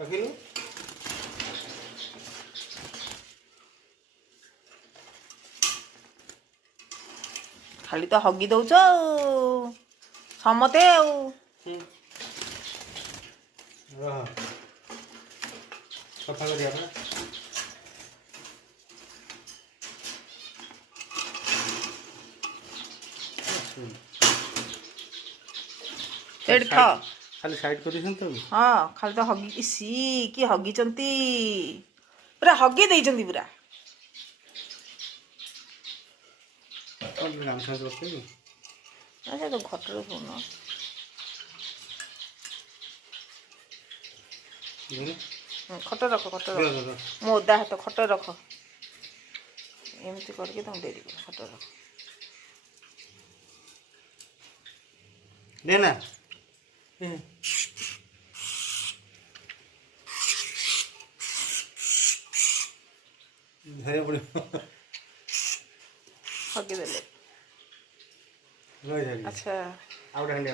पकिलु खाली तो हगी दौच समते सफा करिया खाली साइड कर तो हाँ खाली तो हगी सी कि हगी पूरा हगी देइचंती पूरा गामछा रखे अच्छा तो घटर सुन खट रख मो ओदा हाथ खट रख एमती करके तुम दे दी खट रख देना धरे पड़े हगी देले अच्छा अच्छा आउट हैंड